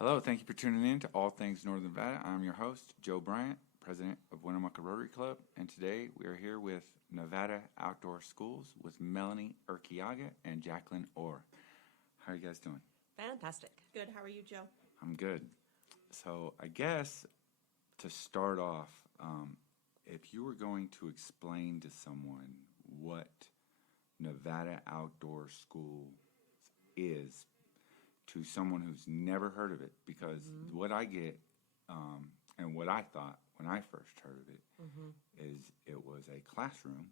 Hello, thank you for tuning in to All Things Northern Nevada. I'm your host, Joe Bryant, president of Winnemucca Rotary Club, and today we are here with Nevada Outdoor Schools with Melanie Erquiaga and Jacklyn Orr. How are you guys doing? Fantastic. Good. How are you, Joe? I'm good. So I guess to start off, if you were going to explain to someone what Nevada Outdoor School is to someone who's never heard of it, because what I get and what I thought when I first heard of it is it was a classroom,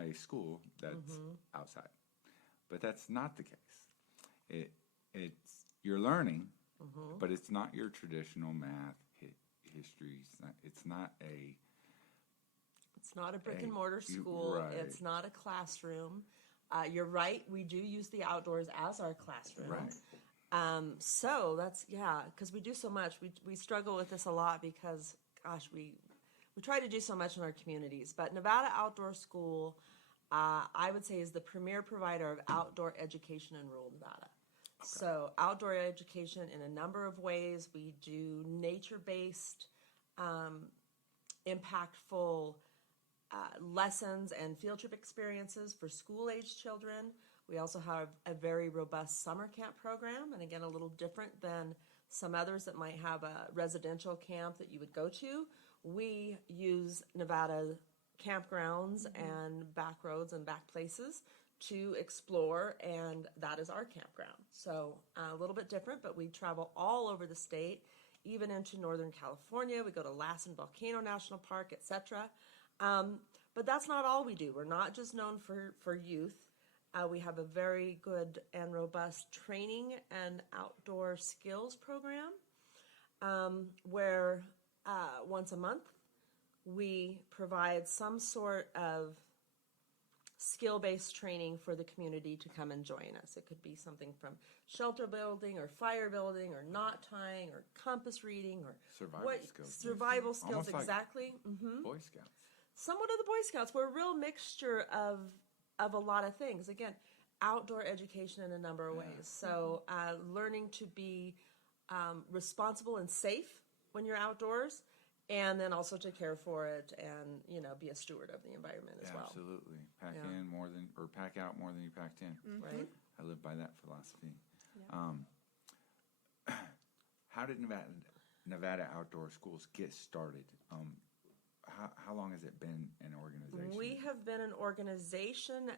a school that's outside. But that's not the case. It's you're learning, but it's not your traditional math, history. It's not a brick and mortar school. Right. It's not a classroom. You're right. We do use the outdoors as our classroom. Right. So that's, because we do so much. We struggle with this a lot because, gosh, we try to do so much in our communities. But Nevada Outdoor School, I would say, is the premier provider of outdoor education in rural Nevada. Okay. So outdoor education in a number of ways. We do nature-based, impactful lessons and field trip experiences for school-age children. We also have a very robust summer camp program, and again, a little different than some others that might have a residential camp that you would go to. We use Nevada campgrounds and back roads and back places to explore, and that is our campground. So a little bit different, but we travel all over the state, even into Northern California. We go to Lassen Volcano National Park, etc. But that's not all we do. We're not just known for youth. We have a very good and robust training and outdoor skills program where once a month we provide some sort of skill-based training for the community to come and join us. It could be something from shelter building or fire building or knot tying or compass reading or survival skills. Almost exactly. Like Boy Scouts. Somewhat of the Boy Scouts. We're a real mixture of a lot of things. Again, outdoor education in a number of ways. So learning to be responsible and safe when you're outdoors, and then also to care for it and, be a steward of the environment as well. Absolutely. Pack out more than you packed in. Right. I live by that philosophy. Yeah. How did Nevada Outdoor Schools get started? How long has it been an organization? We have been an organization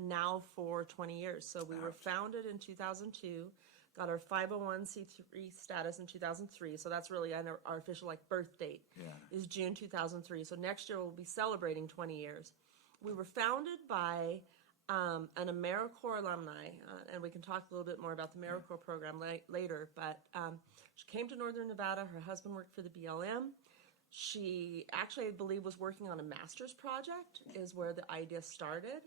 now for 20 years. So we were founded in 2002, got our 501c3 status in 2003. So that's really our official birth date is June 2003. So next year we'll be celebrating 20 years. We were founded by an Americorps alumni, and we can talk a little bit more about the Americorps program later. But she came to Northern Nevada. Her husband worked for the BLM. She actually, I believe, was working on a master's project is where the idea started,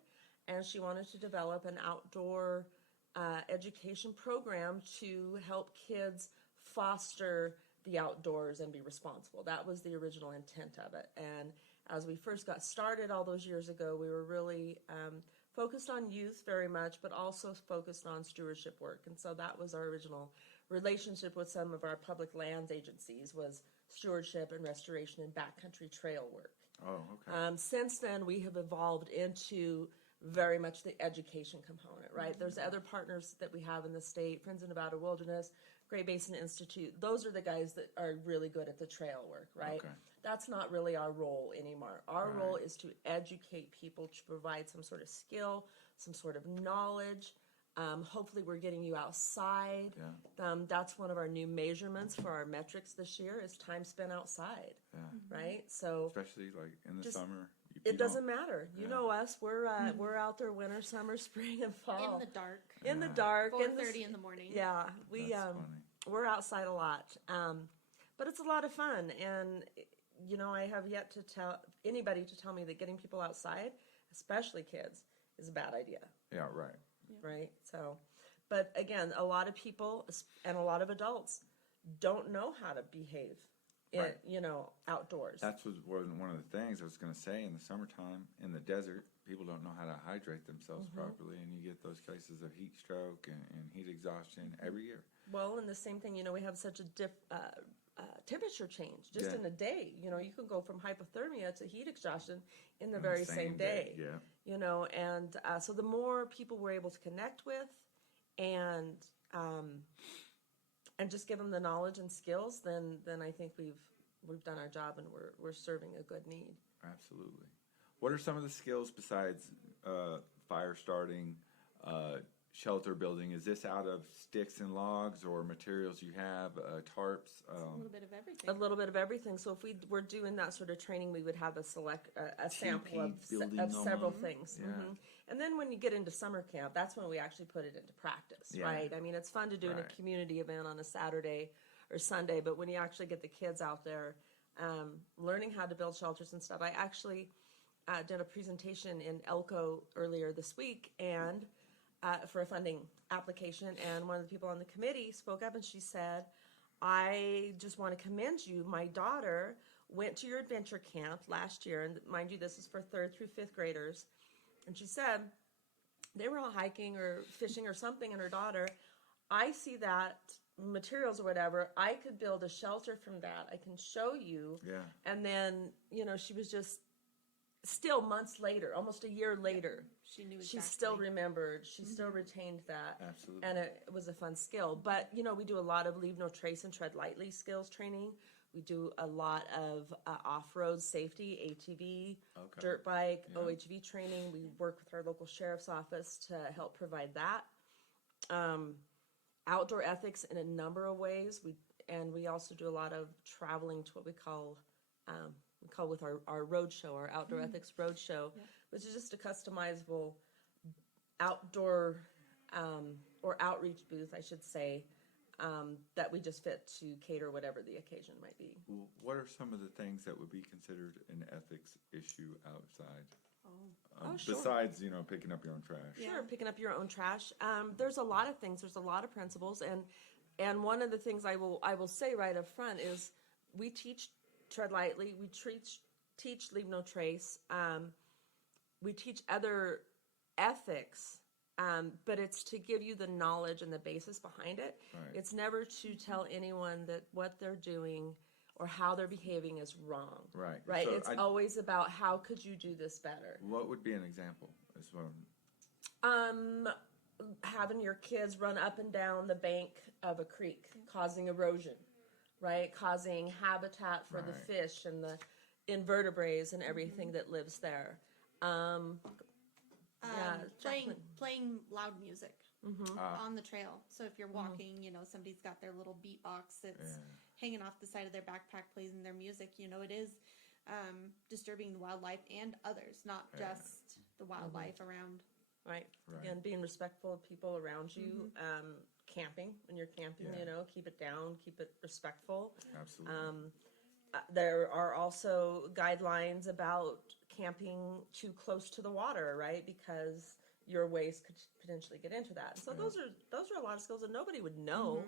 and she wanted to develop an outdoor education program to help kids foster the outdoors and be responsible. That was the original intent of it. And as we first got started all those years ago, we were really focused on youth very much, but also focused on stewardship work. And so that was our original relationship with some of our public lands agencies, was stewardship and restoration and backcountry trail work. Oh, okay. Since then, we have evolved into very much the education component, right? There's other partners that we have in the state, Friends of Nevada Wilderness, Great Basin Institute. Those are the guys that are really good at the trail work, right? Okay. That's not really our role anymore. Our role is to educate people, to provide some sort of skill, some sort of knowledge. Hopefully we're getting you outside. Yeah. That's one of our new measurements for our metrics this year is time spent outside, right? So especially in the summer. It doesn't matter. You know us. We're out there winter, summer, spring, and fall. In the dark. In the dark. 4:30 in the morning. Yeah, we're outside a lot, but it's a lot of fun. And I have yet to tell anybody to tell me that getting people outside, especially kids, is a bad idea. Yeah, right. Right. So, but again, a lot of people and a lot of adults don't know how to behave outdoors. That's one of the things I was going to say in the summertime in the desert. people don't know how to hydrate themselves properly, and you get those cases of heat stroke and heat exhaustion every year. Well, and the same thing, we have such a temperature change just in a day. You can go from hypothermia to heat exhaustion in the very same day. Yeah. And so the more people we're able to connect with and just give them the knowledge and skills, then I think we've done our job and we're serving a good need. Absolutely. What are some of the skills besides fire starting, shelter building? Is this out of sticks and logs or materials you have, tarps? A little bit of everything. A little bit of everything. So if we were doing that sort of training, we would have a sample of several things. Yeah. And then when you get into summer camp, that's when we actually put it into practice, right? I mean, it's fun to do in a community event on a Saturday or Sunday, but when you actually get the kids out there learning how to build shelters and stuff. I actually did a presentation in Elko earlier this week and for a funding application, and one of the people on the committee spoke up and she said, I just want to commend you. My daughter went to your adventure camp last year, and mind you, this is for 3rd through 5th graders, and she said they were all hiking or fishing or something, and her daughter, I see that materials or whatever, I could build a shelter from that. I can show you. Yeah. And then, she was just still months later, almost a year later, she knew exactly. She still remembered. She still retained that. Absolutely. And it was a fun skill. But, we do a lot of leave no trace and tread lightly skills training. We do a lot of off-road safety, ATV, dirt bike, OHV training. We work with our local sheriff's office to help provide that. Outdoor ethics in a number of ways. We also do a lot of traveling to what we call with our road show, our outdoor ethics road show, which is just a customizable outdoor or outreach booth, I should say, that we just fit to cater whatever the occasion might be. What are some of the things that would be considered an ethics issue outside? Sure. Besides, picking up your own trash. Sure, picking up your own trash. There's a lot of things. There's a lot of principles, and one of the things I will say right up front is we teach tread lightly. We teach leave no trace. We teach other ethics, but it's to give you the knowledge and the basis behind it. Right. It's never to tell anyone that what they're doing or how they're behaving is wrong. Right. Right. So it's always about how could you do this better. What would be an example? Having your kids run up and down the bank of a creek, causing erosion, right? Causing habitat for the fish and the invertebrates and everything that lives there. Playing loud music on the trail. So if you're walking, somebody's got their little beatbox that's hanging off the side of their backpack, playing their music. It is disturbing the wildlife and others, not just the wildlife around. Right. Again, being respectful of people around you. Camping, when you're camping, keep it down, keep it respectful. Absolutely. There are also guidelines about camping too close to the water, right? Because your waste could potentially get into that. So those are a lot of skills that nobody would know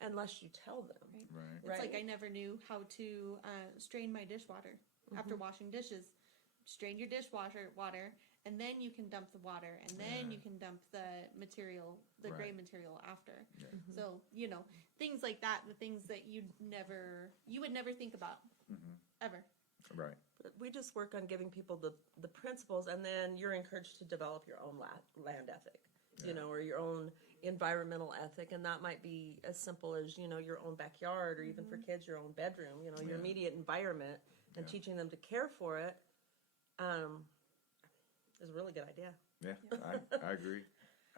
unless you tell them. Right. It's like I never knew how to strain my dishwater after washing dishes. Strain your dishwasher water, and then you can dump the water, and then you can dump the material, the gray material after. Yeah. So things like that, the things that you would never think about ever. Right. But we just work on giving people the principles, and then you're encouraged to develop your own land ethic, or your own environmental ethic, and that might be as simple as your own backyard, or even for kids your own bedroom, your immediate environment, and teaching them to care for it. Is a really good idea. Yeah, I agree.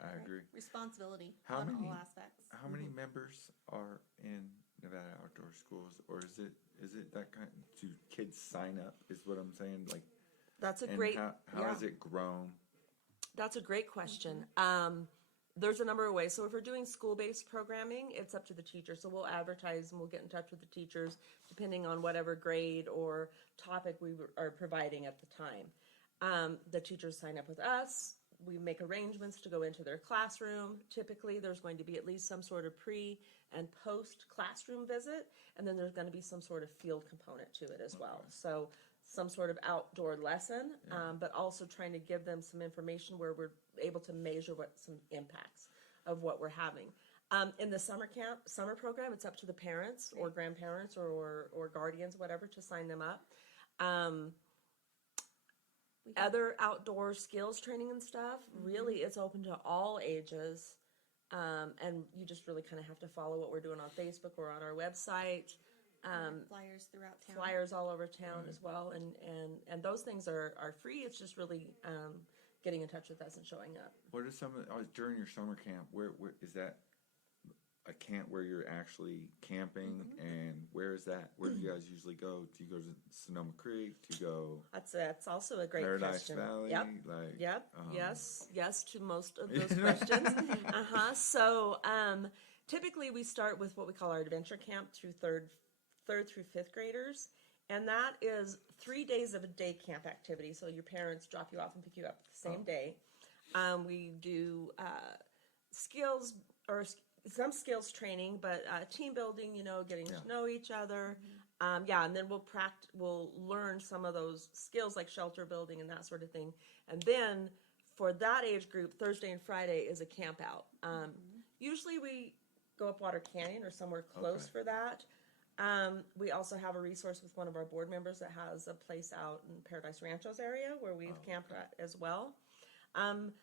I agree. Responsibility on all aspects. How many members are in Nevada Outdoor Schools, or is it that kind? Do kids sign up? Is what I'm saying. Like, that's a great. How has it grown? That's a great question. There's a number of ways. So if we're doing school-based programming, it's up to the teacher. So we'll advertise and we'll get in touch with the teachers depending on whatever grade or topic we are providing at the time. The teachers sign up with us. We make arrangements to go into their classroom. Typically, there's going to be at least some sort of pre- and post-classroom visit, and then there's going to be some sort of field component to it as well. So some sort of outdoor lesson, but also trying to give them some information where we're able to measure what some impacts of what we're having. In the summer program, it's up to the parents or grandparents or guardians, whatever, to sign them up. Other outdoor skills training and stuff, really, it's open to all ages. And you just really kind of have to follow what we're doing on Facebook or on our website. Flyers throughout town. Flyers all over town as well. And those things are free. It's just really getting in touch with us and showing up. What are some of, during your summer camp, where is that a camp where you're actually camping, and where is that? Where do you guys usually go? Do you go to Sonoma Creek? Do you go? That's also a great Paradise question. Valley? Yep. Like, Yep. Yes to most of those questions. So typically we start with what we call our adventure camp through third through fifth graders, and that is 3 days of a day camp activity. So your parents drop you off and pick you up the same day. We do skills or some skills training, but team building, getting to know each other. And then we'll learn some of those skills like shelter building and that sort of thing. And then for that age group, Thursday and Friday is a camp out. Usually we go up Water Canyon or somewhere close for that. We also have a resource with one of our board members that has a place out in Paradise Ranchos area where we've camped at as well.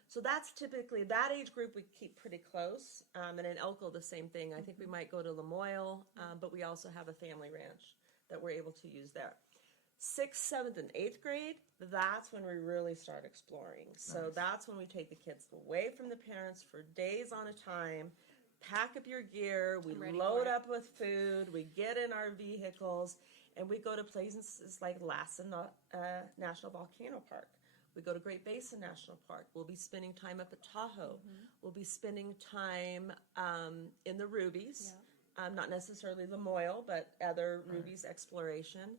So that's typically, that age group we keep pretty close. And in Elko, the same thing. I think we might go to Lamoille, but we also have a family ranch that we're able to use there. 6th, 7th, and 8th grade, that's when we really start exploring. So that's when we take the kids away from the parents for days on a time, pack up your gear, we load up with food, we get in our vehicles, and we go to places like Lassen National Volcano Park. We go to Great Basin National Park. We'll be spending time up at Tahoe. We'll be spending time in the Rubies. Not necessarily Lamoille, but other Rubies exploration.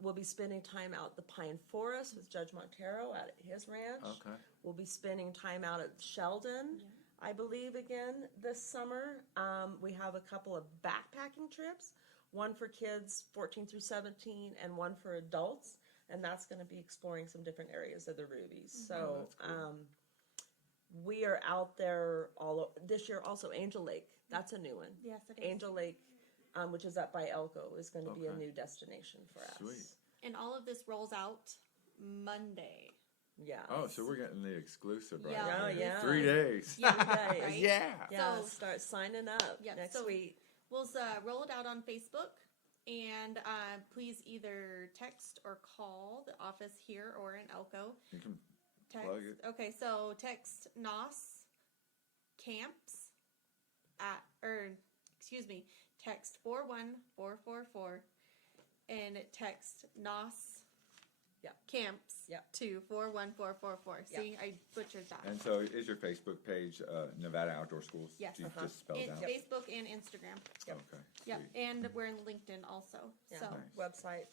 We'll be spending time out at the Pine Forest with Judge Montero at his ranch. We'll be spending time out at Sheldon, I believe, again this summer. We have a couple of backpacking trips, one for kids 14 through 17 and one for adults. And that's going to be exploring some different areas of the Rubies. So we are out there this year. Also, Angel Lake. That's a new one. Yes, it is. Angel Lake, which is up by Elko, is going to be a new destination for us. Sweet. And all of this rolls out Monday. Yeah. Oh, so we're getting the exclusive right Yeah. here. Oh, yeah. 3 days. Yeah. Right? Yeah. So- Start signing up next week. We'll roll it out on Facebook. And please either text or call the office here or in Elko. You can Text. plug it. Okay, so text N.O.S. camps text 41444 and text N.O.S. camps to 41444. See, I butchered that. And so is your Facebook page Nevada Outdoor Schools? Yes. You just spelled It's out? Facebook and Instagram. Okay. Yep, sweet. and we're in LinkedIn also. Yeah. So Website,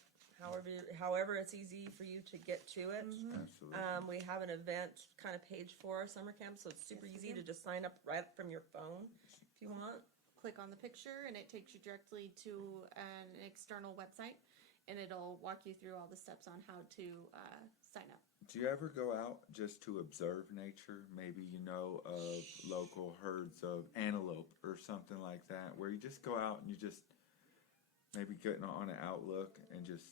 however it's easy for you to get to it. Absolutely. We have an event kind of page for our summer camp, so it's super easy to just sign up right from your phone if you want. click on the picture and it takes you directly to an external website, and it'll walk you through all the steps on how to sign up. Do you ever go out just to observe nature? Maybe of local herds of antelope or something like that, where you just go out and you just maybe get on an outlook and just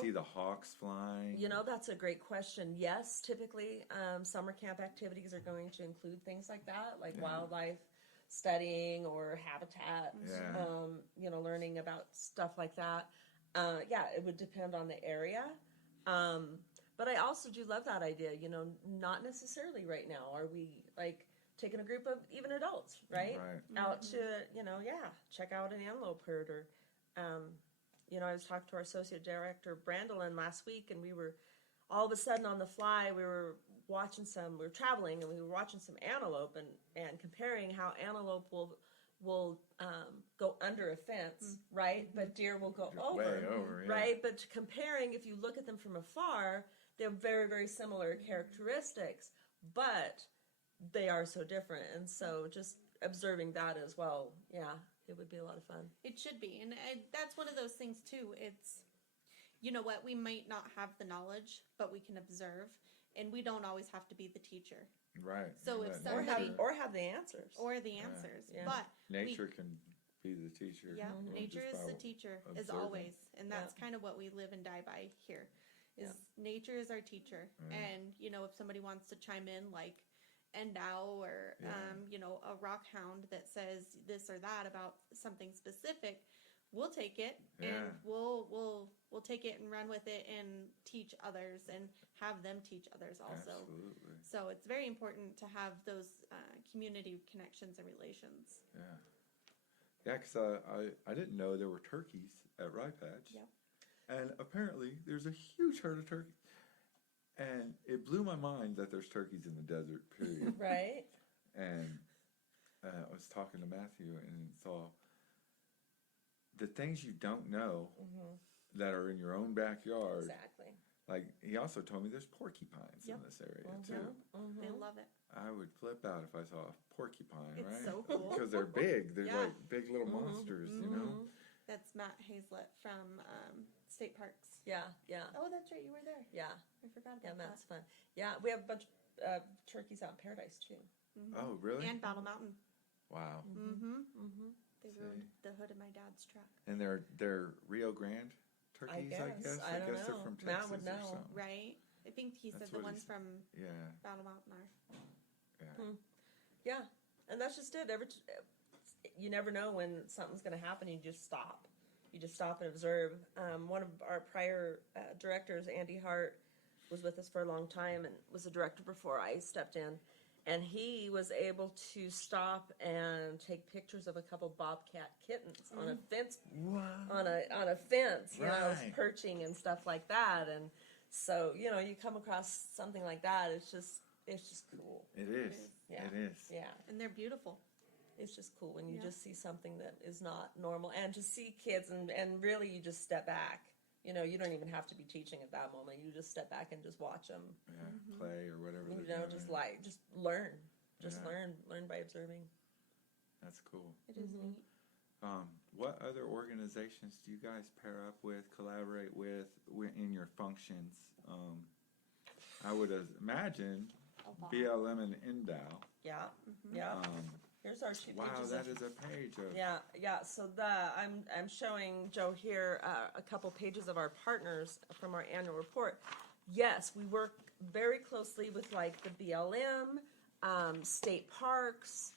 see the hawks flying? That's a great question. Yes, typically summer camp activities are going to include things like that, like wildlife studying or habitat, learning about stuff like that. It would depend on the area. But I also do love that idea, not necessarily right now. Are we taking a group of even adults, right? Out to, check out an antelope herd or, I was talking to our associate director, Brandolin, last week, and we were all of a sudden on the fly, we were traveling and we were watching some antelope and comparing how antelope will go under a fence, right? But deer will go over, way over, right? But comparing, if you look at them from afar, they're very, very similar characteristics, but they are so different. And so just observing that as well, it would be a lot of fun. It should be, and that's one of those things too. you know what, we might not have the knowledge, but we can observe, and we don't always have to be the teacher. Right. So if right. somebody- or have the answers. Or the answers. Yeah. But Nature can be the teacher. yeah, or nature just is the by teacher as observing. always, and that's kind of what we live and die by here. Is nature is our teacher, and you know, if somebody wants to chime in, like N.O.S or you know, a rock hound that says this or that about something specific, we'll take it and we'll take it and run with it and teach others and have them teach others also. Absolutely. So it's very important to have those community connections and relations. Yeah. Yeah, because I didn't know there were turkeys at Rye Patch. Yep. And apparently there's a huge herd of turkeys. And it blew my mind that there's turkeys in the desert, period. Right. And I was talking to Matthew and saw the things you don't know that are in your own backyard. Exactly. Like, he also told me there's porcupines in this area, too. They love it. I would flip out if I saw a porcupine, It's right? so cool. Because they're big. They're Yeah. like big little monsters, you know? That's Matt Hazlett from State Parks. Yeah, yeah, Oh, that's right. You were there. yeah, I forgot about yeah. that. That's fun. Yeah, we have a bunch of turkeys out in Paradise too. Oh, really? And Battle Mountain. Wow. They ruined the hood of my dad's truck. And they're Rio Grande turkeys, I guess. I don't guess know. they're from Matt Texas would or know. something. Right? I think he said That's the what he ones said. from Yeah, Battle Mountain are. yeah. Yeah, and that's just it. You never know when something's going to happen. You just stop. You just stop and observe. One of our prior directors, Andy Hart, was with us for a long time and was a director before I stepped in. And he was able to stop and take pictures of a couple bobcat kittens on a fence, on a fence, you know, Right. perching and stuff like that. And so, you know, you come across something like that, it's just cool. It is. Yeah. It is. Yeah. And they're beautiful. It's just cool when you Yeah. just see something that is not normal, and to see kids and really you just step back. You know, you don't even have to be teaching at that moment. You just step back and just watch them. Yeah, play or whatever. You they're know, doing. just learn. Just Yeah. learn by observing. That's cool. It is neat. What other organizations do you guys pair up with, collaborate with in your functions? I would imagine A lot. BLM and Endow. Yeah, yeah. Um, Here's our 2 wow, pages. that is a page of. Yeah. So I'm showing Joe here a couple pages of our partners from our annual report. Yes, we work very closely with like the BLM, state parks,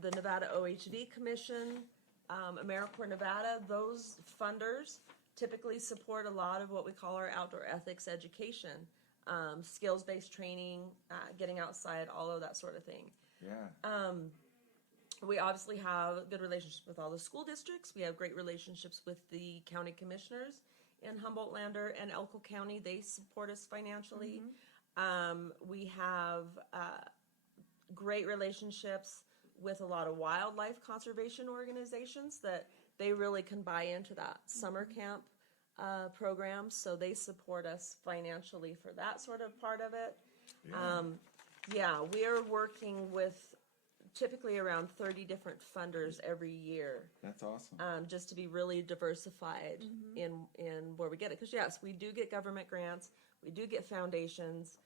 the Nevada OHD Commission, Americorps Nevada. Those funders typically support a lot of what we call our outdoor ethics education, skills-based training, getting outside, all of that sort of thing. Yeah. We obviously have good relationships with all the school districts. We have great relationships with the county commissioners in Humboldt-Lander and Elko County. They support us financially. We have great relationships with a lot of wildlife conservation organizations that they really can buy into that summer camp program, so they support us financially for that sort of part of it. We are working with typically around 30 different funders every year, That's awesome. just to be really diversified in where we get it. Because yes, we do get government grants, we do get foundations,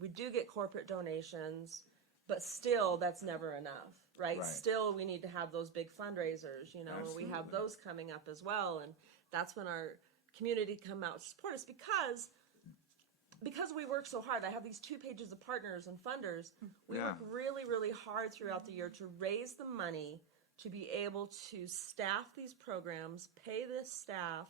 we do get corporate donations, but still that's never enough, right? Right. Still we need to have those big fundraisers, you know, we have Absolutely. those coming up as well, and that's when our community come out to support us because we work so hard. I have these 2 pages of partners and funders. We Yeah. work really, really hard throughout the year to raise the money to be able to staff these programs, pay this staff,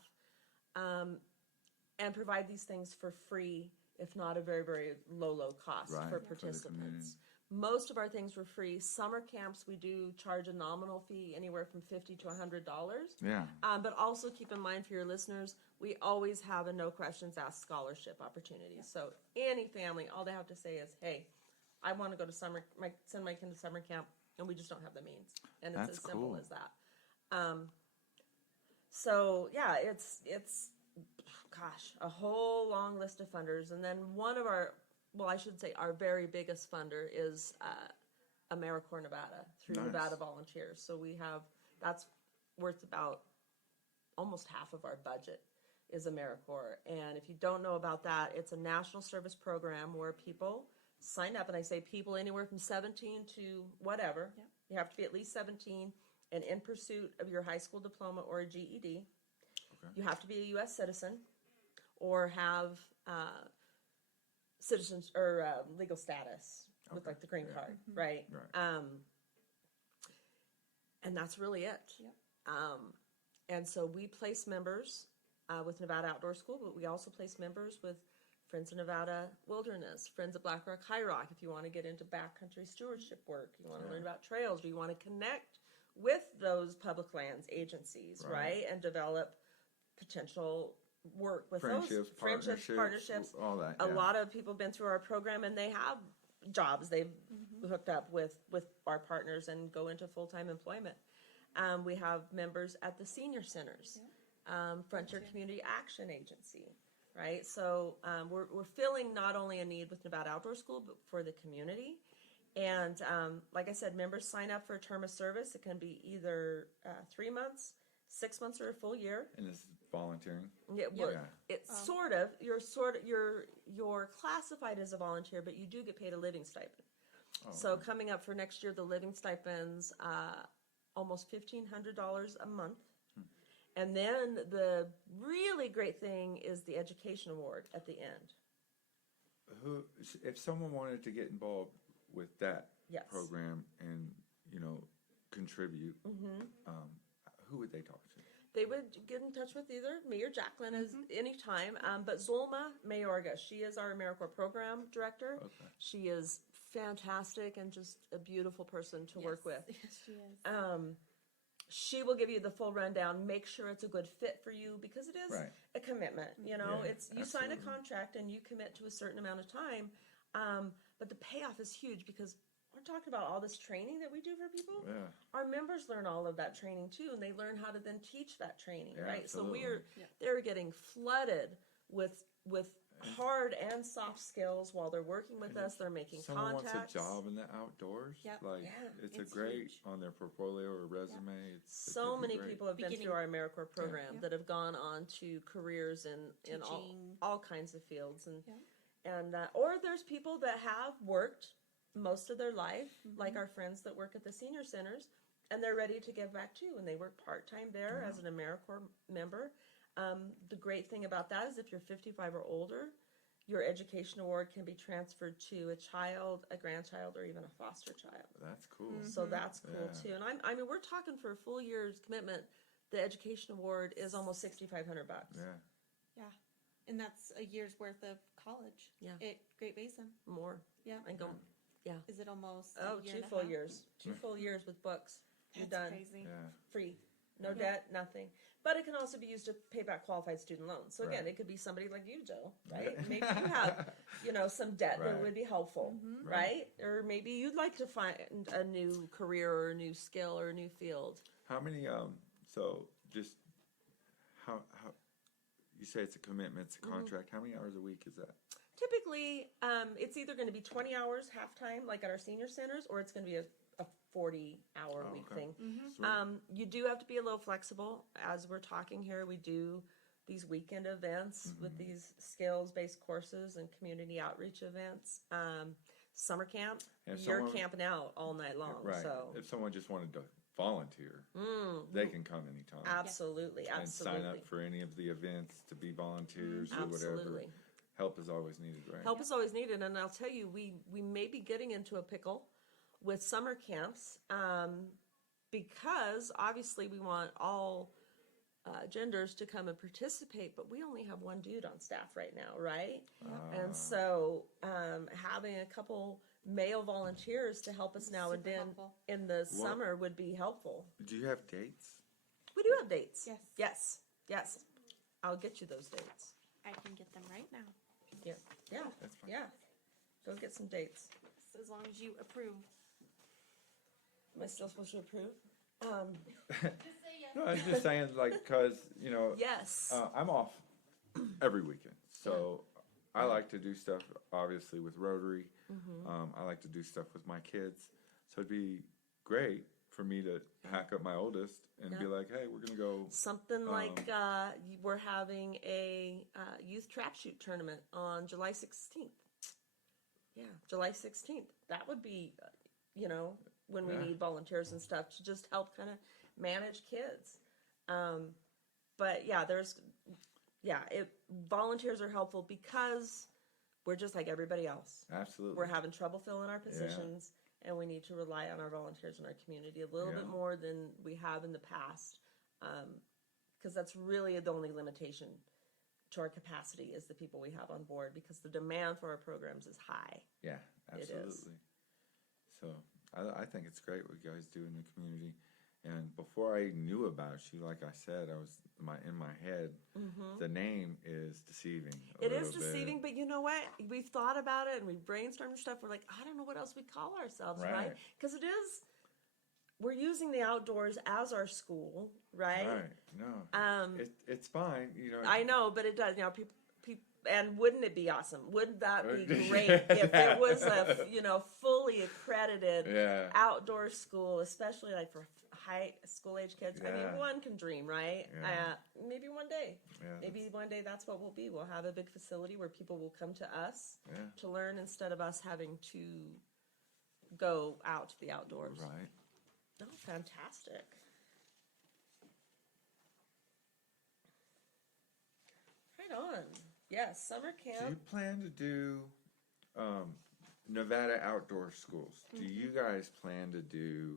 and provide these things for free, if not a very, very low cost Right, for for the participants. community. Most of our things were free. Summer camps, we do charge a nominal fee anywhere from $50 to $100. Yeah. But also keep in mind for your listeners, we always have a no questions asked scholarship opportunity. So any family, all they have to say is, "Hey, I want to go to send my kid to summer camp," and we just don't have the means, and it's That's as simple cool. as that. So yeah, it's gosh, a whole long list of funders, and then one of our, well, I should say our very biggest funder is Americorps Nevada through Nice. Nevada Volunteers. So we have, that's worth about almost half of our budget is Americorps. And if you don't know about that, it's a national service program where people sign up, and I say people anywhere from 17 to whatever. Yep. You have to be at least 17 and in pursuit of your high school diploma or a GED. Okay. You have to be a U.S. citizen or have citizens or legal status with Okay. like the green Yeah. card, right? Right. And that's really it. Yep. And so we place members with Nevada Outdoor School, but we also place members with Friends of Nevada Wilderness, Friends of Black Rock High Rock. If you want to get into backcountry stewardship work, you want to learn about trails, or you want to connect with those public lands agencies, right? And develop potential work with those partnerships. All that. A lot of people have been through our program and they have jobs they've hooked up with our partners and go into full-time employment. We have members at the senior centers, Frontier Community Action Agency, right? So we're filling not only a need with Nevada Outdoor School, but for the community. And like I said, members sign up for a term of service. It can be either 3 months, 6 months, or a full year. And it's volunteering. Yeah, well, it's you're classified as a volunteer, but you do get paid a living stipend. So coming up for next year, the living stipends almost $1,500 a month. And then the really great thing is the education award at the end. If someone wanted to get involved with that Yes. program and contribute, who would they talk to? They would get in touch with either me or Jacklyn as any time. But Zulma Mayorga, she is our Americorps program director. Okay. She is fantastic and just a beautiful person to work with. Yes, she is. She will give you the full rundown, make sure it's a good fit for you, because it is Right. a commitment. You know, Yeah, it's you sign a absolutely. contract and you commit to a certain amount of time. But the payoff is huge because we're talking about all this training that we do for people. Yeah. Our members learn all of that training too, and they learn how to then teach that training, Yeah, right? absolutely. So they're getting flooded with hard and soft skills while they're working with us. They're making Someone contacts. wants a job in the outdoors. Yep. Like it's a great huge. on their portfolio or resume. It So could be many great. people have been through our Americorps program Yeah. that have gone on to careers in Teaching. all kinds of fields, and or there's people that have worked most of their life, like our friends that work at the senior centers, and they're ready to give back too, and they work part-time there as an Americorps member. The great thing about that is if you're 55 or older, your education award can be transferred to a child, a grandchild, or even a foster child. That's cool. So that's cool Yeah. too. And I mean, we're talking for a full year's commitment. The education award is almost $6,500. Yeah. Yeah. And that's a year's worth of college. Yeah. At Great Basin. More. Yeah. And go. Is it almost Oh, a year 2 and a full half? years. 2 full years with books. You're That's done. crazy. Yeah. Free. No Yeah. debt, nothing. But it can also be used to pay back qualified student loans. So again, Right. it could be somebody like you, Joe, right? Maybe you have, some debt that Right. would be helpful, right? Or maybe you'd like to find a new career or a new skill or a new field. How many? So just how you say it's a commitment, it's a contract. How many hours a week is that? Typically, it's either going to be 20 hours half-time, like at our senior centers, or it's going to be a 40-hour week okay. thing. Sweet. You do have to be a little flexible. As we're talking here, we do these weekend events with these skills-based courses and community outreach events. Summer camp, If you're someone- camping out all night long. Right. So If someone just wanted to volunteer, they can come anytime. absolutely, And absolutely. sign up for any of the events to be volunteers or whatever. Absolutely. Help is always needed, right? Help is always needed, and I'll tell you, we may be getting into a pickle with summer camps because obviously we want all genders to come and participate, but we only have one dude on staff right now, right? And so having a couple male volunteers to help us now and Super then helpful. in the summer would be helpful. Do you have dates? We do have dates. Yes. Yes. I'll get you those dates. I can get them right now. Yeah. That's fine. Yeah. Go get some dates. So as long as you approve. Am I still supposed to approve? No, I'm just saying, like, because Yes. I'm off every weekend, so I like to do stuff, obviously, with Rotary. I like to do stuff with my kids, so it'd be great for me to hack up my oldest and be like, hey, we're gonna go. Something like we're having a youth trap shoot tournament on July 16th. Yeah, July 16th. That would be, when we need volunteers and stuff to just help kind of manage kids. But yeah, volunteers are helpful because we're just like everybody else. Absolutely. We're having trouble filling our positions, and we need to rely on our volunteers in our community a little bit more than we have in the past, because that's really the only limitation to our capacity is the people we have on board, because the demand for our programs is high. Yeah, absolutely. It is. So I think it's great what you guys do in the community. And before I knew about you, like I said, I was in my head. The name is deceiving. It is deceiving, but you know what? We've thought about it and we've brainstormed stuff. We're like, I don't know what else we call ourselves, right? Because we're using the outdoors as our school, right? Right. No. It's fine. I know, but it does. People. And wouldn't it be awesome? Wouldn't that be great if it was a fully accredited outdoor school, especially like for high school age kids? I mean, one can dream, right? Maybe one day. Maybe one day that's what we'll be. We'll have a big facility where people will come to us to learn instead of us having to go out to the outdoors. Right. Oh, fantastic. Right on. Yes, summer camp. Do you plan to do Nevada outdoor schools? Do you guys plan to do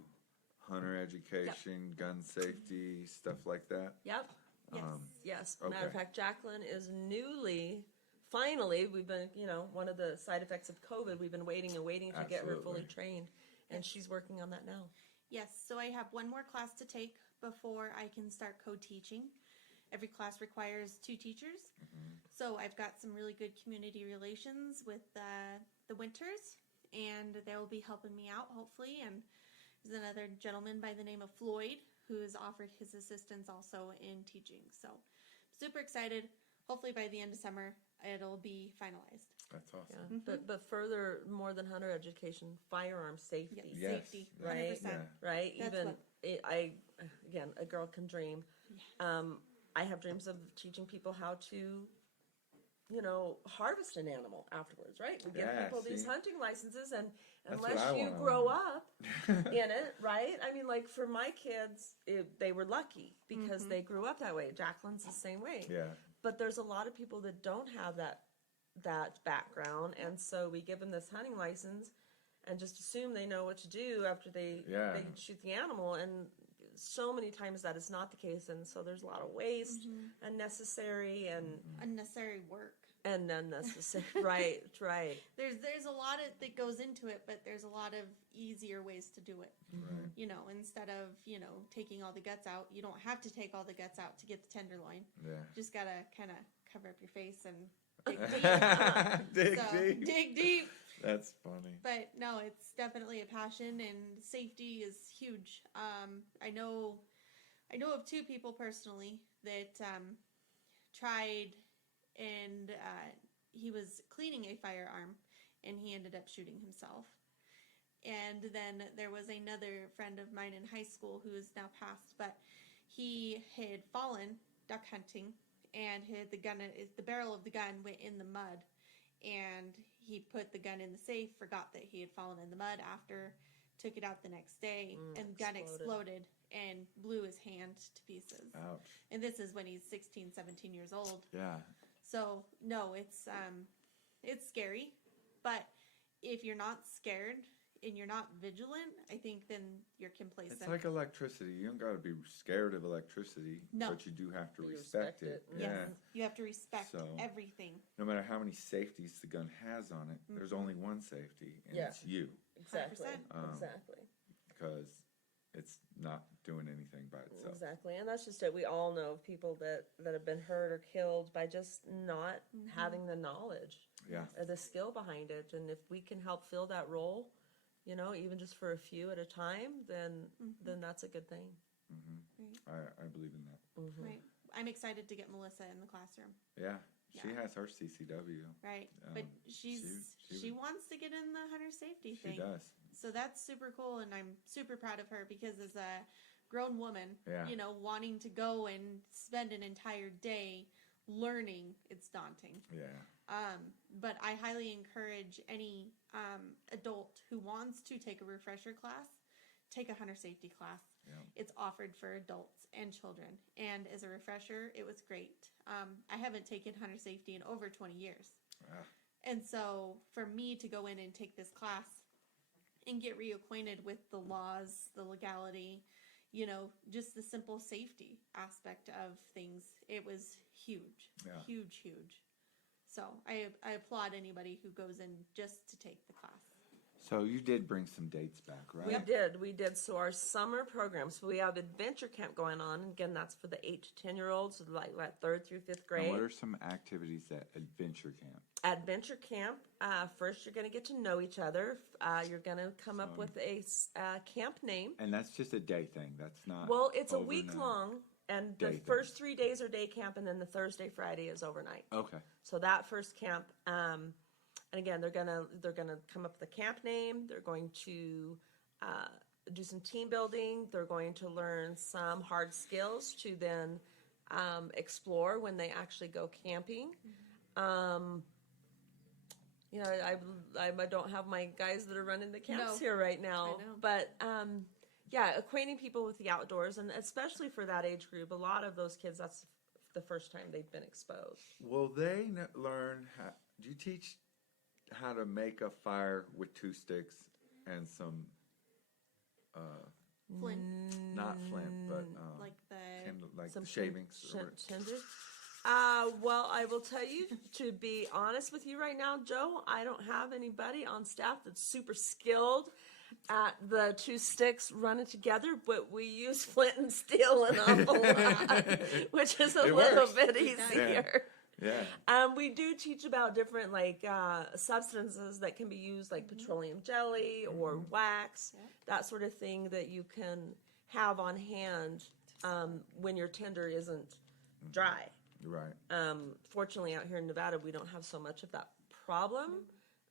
hunter education, gun safety, stuff like that? Yep. Yes. Okay. Matter of fact, Jacklyn is finally, we've been, one of the side effects of COVID, we've been waiting to get her fully trained, and she's working on that now. Yes, so I have one more class to take before I can start co-teaching. Every class requires 2 teachers. So I've got some really good community relations with the Winters, and they will be helping me out, hopefully. And there's another gentleman by the name of Floyd who has offered his assistance also in teaching. So super excited. Hopefully by the end of summer, it'll be finalized. That's awesome. Yeah. But further, more than hunter education, firearm safety. Yes. Safety, right? 100%. Right? That's Again, a girl can dream. Yes. I have dreams of teaching people how to, harvest an animal afterwards, right? We give people these hunting licenses, and unless you grow up in it, right? I mean, like for my kids, they were lucky because they grew up that way. Jacklyn's the same way. Yeah. But there's a lot of people that don't have that background, and so we give them this hunting license and just assume they know what to do after they shoot the animal, and so many times that is not the case, and so there's a lot of waste, unnecessary work, and unnecessary. right. There's a lot that goes into it, but there's a lot of easier ways to do it. Right. Instead of taking all the guts out, you don't have to take all the guts out to get the tenderloin. Yeah. Just gotta kind of cover up your face and dig deep. Dig deep. That's funny. But no, it's definitely a passion, and safety is huge. I know of 2 people personally that tried, and he was cleaning a firearm, and he ended up shooting himself. And then there was another friend of mine in high school who is now passed, but he had fallen duck hunting, and the barrel of the gun went in the mud. And he put the gun in the safe, forgot that he had fallen in the mud after, took it out the next day, and the gun exploded and blew his hand to pieces. Ouch. And this is when he's 16, 17 years old. Yeah. So, no, it's scary. But if you're not scared and you're not vigilant, I think then you're complacent. It's like electricity. You don't got to be scared of electricity, but you do have to respect it. Yes, you have to respect everything. No matter how many safeties the gun has on it, there's only one safety, and it's you. Exactly. 100%. Exactly. Because it's not doing anything by itself. Exactly. And that's just it. We all know of people that have been hurt or killed by just not having the knowledge or the skill behind it. And if we can help fill that role, even just for a few at a time, then that's a good thing. Right. I believe in that. Right. I'm excited to get Melissa in the classroom. Yeah. She has her CCW. Right, but she she wants to get in the hunter safety thing. She does. So that's super cool, and I'm super proud of her because as a grown woman, you know, wanting to go and spend an entire day learning, it's daunting. Yeah. But I highly encourage any adult who wants to take a refresher class, take a hunter safety class. Yeah. It's offered for adults and children. And as a refresher, it was great. I haven't taken hunter safety in over 20 years. Ah. And so for me to go in and take this class and get reacquainted with the laws, the legality, you know, just the simple safety aspect of things, it was huge. Yeah. Huge. So I applaud anybody who goes in just to take the class. So you did bring some dates back, right? We did. So our summer programs, we have adventure camp going on. Again, that's for the 8 to 10-year-olds, like 3rd through 5th grade. And what are some activities at adventure camp? Adventure camp, first you're going to get to know each other. You're going to come up with a camp name. And that's just a day thing. That's not. Well, it's a overnight. week long, and the Day first 3 days are day camp, and then the Thursday, Friday is overnight. Okay. So that first camp, and again, they're gonna come up with a camp name. They're going to do some team building. They're going to learn some hard skills to then explore when they actually go camping. You know, I don't have my guys that are running the camps here right now, but yeah, acquainting people with the outdoors, and especially for that age group, a lot of those kids, that's the first time they've been exposed. Will they learn how? Do you teach how to make a fire with 2 sticks and some Flint. not flint, but Like the kindle, like Some the shavings? Tinder. Well, I will tell you, to be honest with you right now, Joe, I don't have anybody on staff that's super skilled at the 2 sticks running together, but we use flint and steel an awful lot, which is a little bit easier. Yeah. We do teach about different substances that can be used, like petroleum jelly or wax, that sort of thing that you can have on hand when your tinder isn't dry. Right. Fortunately, out here in Nevada, we don't have so much of that problem,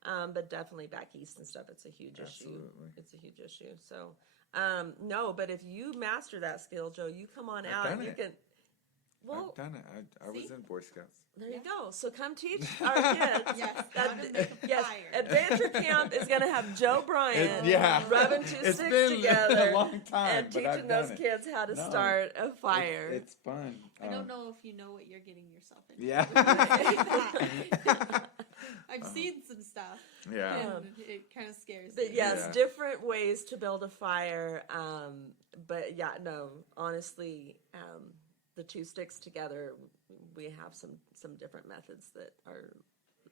but definitely back east and stuff, it's a huge issue. It's a huge issue. So, no, but if you master that skill, Joe, you come on out and you can. Well, I've done it. I was in Boy Scouts. There you go. So come teach our kids. Yes, how to make a Yes, fire. Adventure Camp is going to have Joe Bryan rubbing 2 It's sticks been together a long time, and but I've teaching those done it. kids how to start a fire. It's fun. I don't know if you know what you're getting yourself into. Yeah. I've seen some stuff. Yeah. And it kind of scares But me. yes, Yeah. different ways to build a fire. But yeah, no, honestly, the 2 sticks together, we have some different methods that are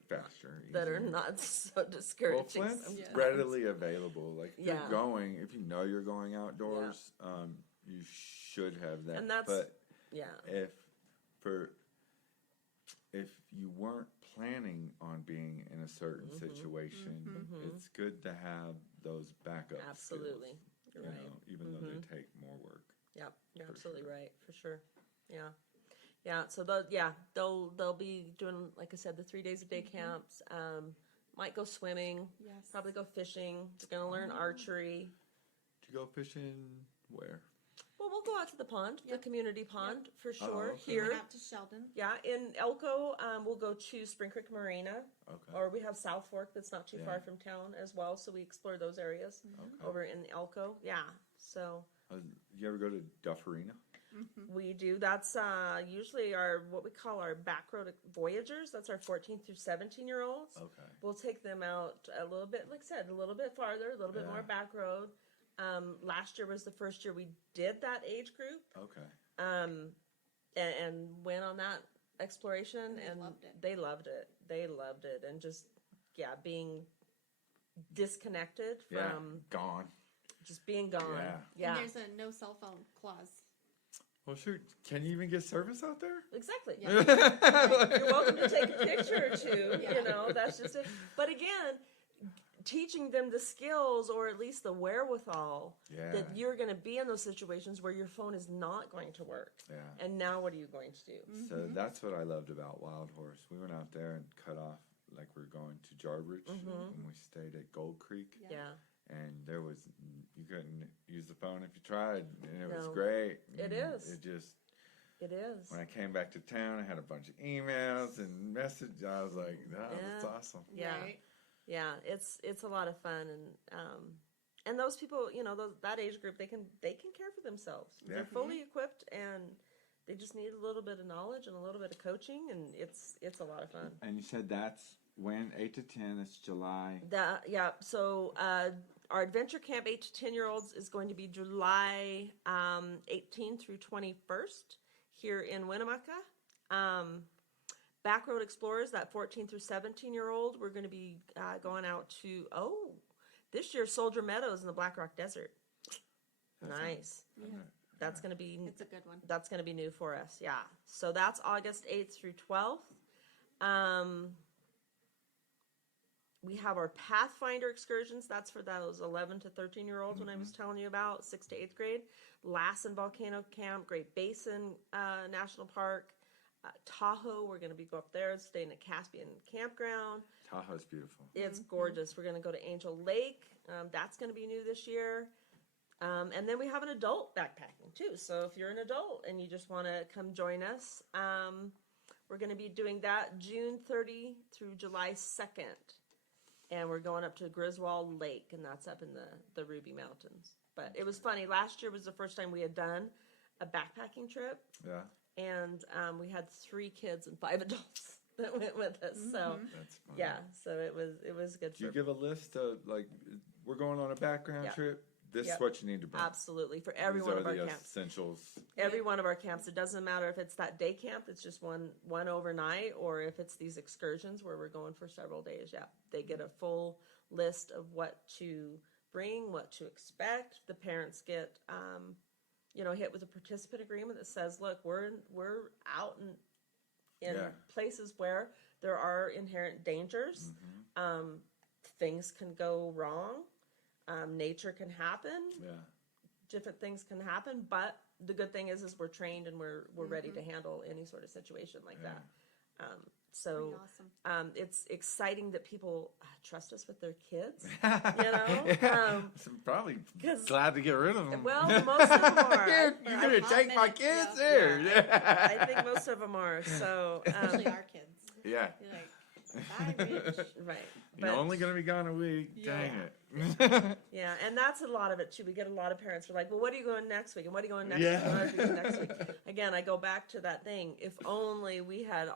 Faster. that are easier. not so Well, discouraging. Flint's sometimes. readily available. Like if Yeah. you're going, if you know you're going outdoors, you should have that. And that's- but Yeah. if you weren't planning on being in a certain situation, it's good to have those backup Absolutely. skills, You're you right. know, even though they take more work. Yep, you're For absolutely sure. right, for sure. Yeah. So they'll be doing, like I said, the 3 days of day camps. Might go swimming. Yes. Probably go fishing. They're gonna learn archery. To go fishing where? Well, we'll go out to the pond, the community pond, for sure. okay. Here, Out to Sheldon. yeah, in Elko, we'll go to Spring Creek Marina, Okay. or we have South Fork that's not too Yeah. far from town as well. So we explore those areas Okay. over in Elko. Yeah. So You ever go to Dufferina? we do. That's usually what we call our backroad voyagers. That's our 14 through 17-year-olds. Okay. We'll take them out a little bit, like I said, a little bit farther, a little bit more back road. Last year was the first year we did that age group, Okay. and went on that exploration, They and loved it. they loved it. They loved it, and just being disconnected Yeah. from Gone. just being gone. Yeah. And there's a no cell phone clause. Well, shoot. Can you even get service out there? Exactly. Yeah. You're welcome to take a picture or two. Yeah. You know, that's just it. But again, teaching them the skills or at least the wherewithal Yeah. that you're going to be in those situations where your phone is not going to work. Yeah. And now what are you going to do? So that's what I loved about Wild Horse. We went out there and cut off, like we were going to Jarbridge, and we stayed at Gold Creek. Yeah. And you couldn't use the phone if you tried, and it was No. great. It And is. It is. when I came back to town, I had a bunch of emails and messages. I was like, that's awesome. Yeah. Right? Yeah, it's a lot of fun, and those people, that age group, they can care for themselves. Yeah. They're fully equipped, and they just need a little bit of knowledge and a little bit of coaching, and it's a lot of fun. And you said that's when 8 to 10. It's July. So our adventure camp 8 to 10-year-olds is going to be July 18th through 21st here in Winnemucca. Backroad Explorers, that 14 through 17-year-old, we're going to be going out to, this year, Soldier Meadows in the Black Rock Desert. Nice. That's going to be... It's a good one. That's going to be new for us, yeah. So that's August 8th through 12th. We have our Pathfinder Excursions. That's for those 11 to 13-year-olds when I was telling you about, 6th to 8th grade. Lassen Volcano Camp, Great Basin National Park. Tahoe, we're going to go up there, staying at Caspian Campground. Tahoe's beautiful. It's gorgeous. We're going to go to Angel Lake. That's going to be new this year. And then we have an adult backpacking too. So if you're an adult and you just want to come join us, we're going to be doing that June 30 through July 2nd. And we're going up to Griswold Lake, and that's up in the Ruby Mountains. But it was funny. Last year was the first time we had done a backpacking trip. Yeah. And we had 3 kids and 5 adults that went with us. So That's fun. yeah, so it was good. Do you give a list of, like, we're going on a background Yep. trip? This Yep. is what you need to bring. Absolutely, for every These one are of our the camps. essentials. Every one of our camps. It doesn't matter if it's that day camp, it's just one overnight, or if it's these excursions where we're going for several days. Yeah, they get a full list of what to bring, what to expect. The parents get, hit with a participant agreement that says, look, we're out in Yeah. places where there are inherent dangers. Things can go wrong. Nature can happen. Yeah. Different things can happen, but the good thing is we're trained and we're ready to handle any sort of situation like that. So Pretty awesome. it's exciting that people trust us with their kids. So probably 'cause- glad to get rid of them. Well, most of them are. You're going to take my kids there. I think most of them are. So Especially our kids. Yeah. You're like, bye, Rich. right. You're But- only going to be gone a week. Yeah. Dang it. Yeah, and that's a lot of it too. We get a lot of parents who are like, "Well, what are you going next week? And what are you going next Yeah. week? And what are you going next week?" Again, I go back to that thing. If only we had,